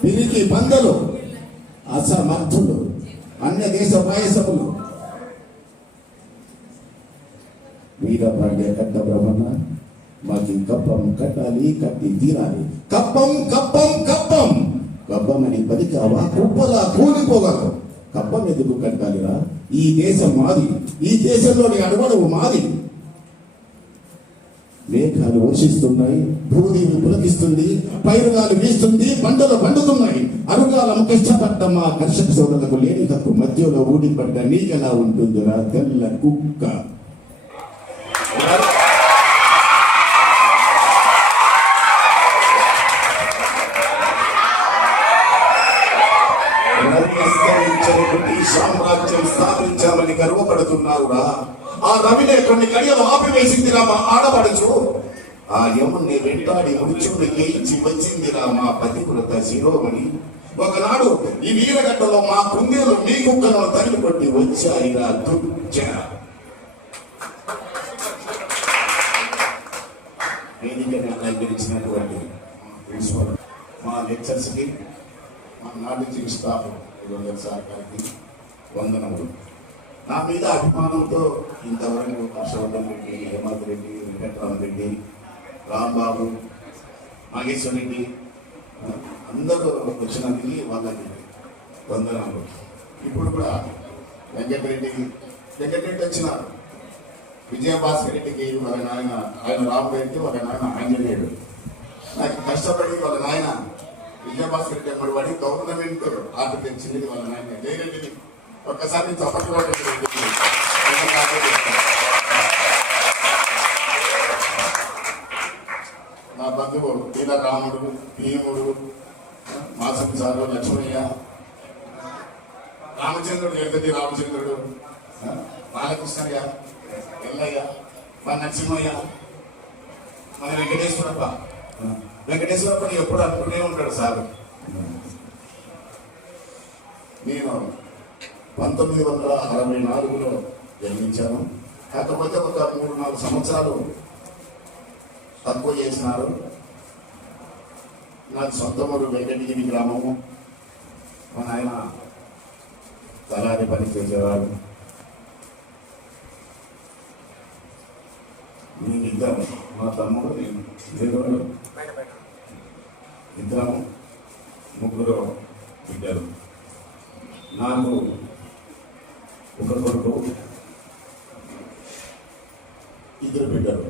పిరికి పందలు, అసమర్థులు, అన్య దేశ పాయసములు. వీరపాండ్య కట్ట బ్రహ్మణ మాకి కప్పం కట్టాలి, కట్టి తీరాలి. కప్పం కప్పం కప్పం కప్పం అని పలికావా కుప్పలా కూలిపోగలవు. కప్పం ఎందుకు కట్టాలిరా? ఈ దేశం మాది, ఈ దేశంలోని అడవులు మాది. మేఘాలు వర్షిస్తున్నాయి, భూదేవి పులకిస్తుంది, పైరుగాలు వీస్తుంది, పంటలు పండుతున్నాయి. అరుగాలం కష్టపడ్డ మా కర్షక సోదరులకు లేని హక్కు మధ్యలో ఊడిపడ్డ నీకెలా ఉంటుందిరా తెల్ల కుక్క? సామ్రాజ్యం స్థాపించామని గర్వపడుతున్నారురా. ఆ రవినే కొన్ని కడియలు ఆపివేసిందిరా మా ఆడపడుచు. ఆ యముని వెంటాడి మృత్యుని కేయించి వచ్చిందిరా మా పతివ్రత శిరోమణి. ఒకనాడు ఈ వీరగడ్డలో మా కుందేలు మీ కుక్కలను తరిమి కొట్టి వచ్చాయిరా దుర్జ. గెలిచినటువంటి ప్రిన్సిపల్, మా లెక్చర్స్ కి, మా నాన్ టీచింగ్ స్టాఫ్ సార్ గారికి వందనములు. నా మీద అభిమానంతో ఇంతవరకు హర్షవర్ధన్ రెడ్డి, హేమంత్ రెడ్డి, వెంకటరామరెడ్డి, రాంబాబు, నాగేశ్వర రెడ్డి అందరూ వచ్చినందుకు వాళ్ళకి వందనములు. ఇప్పుడు కూడా వెంకటరెడ్డి వచ్చినారు. విజయభాస్కర్ రెడ్డికి వాళ్ళ నాయన, ఆయన రామరెడ్డి వాళ్ళ నాయన ఆంజనేయుడు. నాకు కష్టపడి వాళ్ళ నాయన విజయభాస్కర్ రెడ్డి అమ్మడి వాడి గవర్నమెంట్ ఆట తెచ్చింది వాళ్ళ నాయన జయరెడ్డిని. ఒక్కసారి చప్పట్లు. నా బంధువు వీర రాముడు, భీముడు, మాసం సారు, లక్ష్మయ్య, రామచంద్రుడు, జగతి రామచంద్రుడు, బాలకృష్ణయ్య, ఎల్లయ్య, మా నరసింహయ్య, మన వెంకటేశ్వరప్ప ఎప్పుడు అనుకునే ఉంటాడు సార్. నేను 1964లో జన్మించాను. కాకపోతే ఒక 3-4 సంవత్సరాలు తక్కువ చేసినారు. నాకు సొంత ఊరు వెంకటగిరి గ్రామము. మా నాయన తలారి పని చేసేవాడు. మేము ఇద్దరం, మా తమ్ముడు, నేను ఇద్దరము, 3 బిడ్డలు. నాకు ఒక కొడుకు, 2 బిడ్డలు.